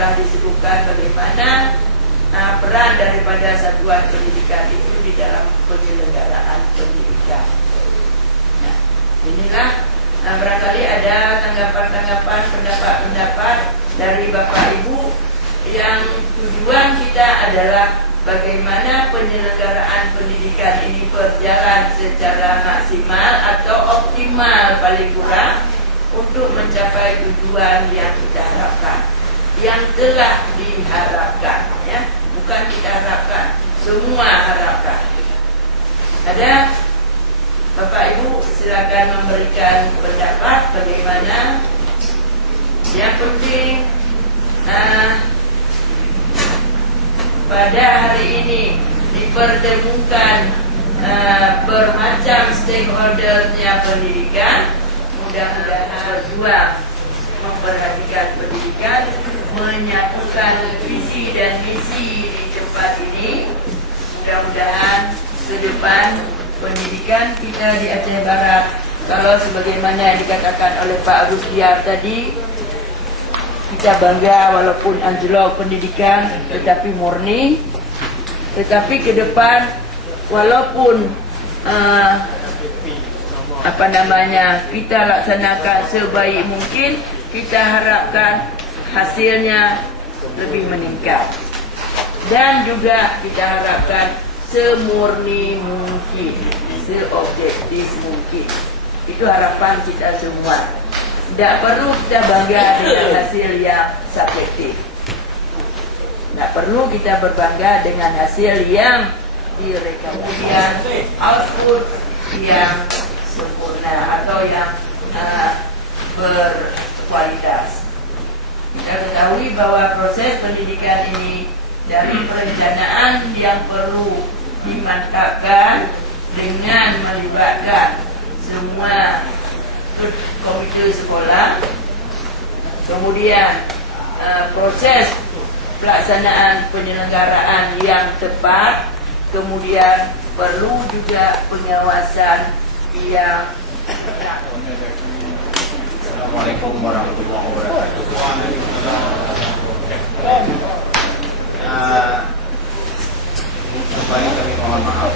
telah disebutkan bagaimana peran daripada satuan pendidikan itu di dalam penyelenggaraan pendidikan. Nah, inilah barangkali ada tanggapan-tanggapan, pendapat-pendapat dari Bapak Ibu yang tujuan kita adalah bagaimana penyelenggaraan pendidikan ini berjalan secara maksimal atau optimal paling kurang untuk mencapai tujuan yang kita harapkan, yang telah diharapkan, ya, bukan kita harapkan, semua harapkan. Ada Bapak Ibu silakan memberikan pendapat bagaimana. Yang penting pada hari ini dipertemukan bermacam stakeholdernya pendidikan. Mudah-mudahan berjuang memperhatikan pendidikan, menyatukan visi dan misi di tempat ini. Mudah-mudahan ke depan pendidikan kita di Aceh Barat, kalau sebagaimana yang dikatakan oleh Pak Rusdiar tadi, kita bangga walaupun anjlok pendidikan tetapi murni, tetapi ke depan walaupun kita laksanakan sebaik mungkin, kita harapkan hasilnya lebih meningkat, dan juga kita harapkan semurni mungkin, seobjektif mungkin. Itu harapan kita semua. Tidak perlu kita bangga dengan hasil yang subjektif. Tidak perlu kita berbangga dengan hasil yang direkam, kemudian output yang sempurna atau yang berkualitas. Kita ketahui bahwa proses pendidikan ini dari perencanaan yang perlu dimantapkan dengan melibatkan semua komite sekolah, kemudian proses pelaksanaan penyelenggaraan yang tepat, kemudian perlu juga pengawasan yang. Assalamualaikum warahmatullahi wabarakatuh. Kembali kami mohon maaf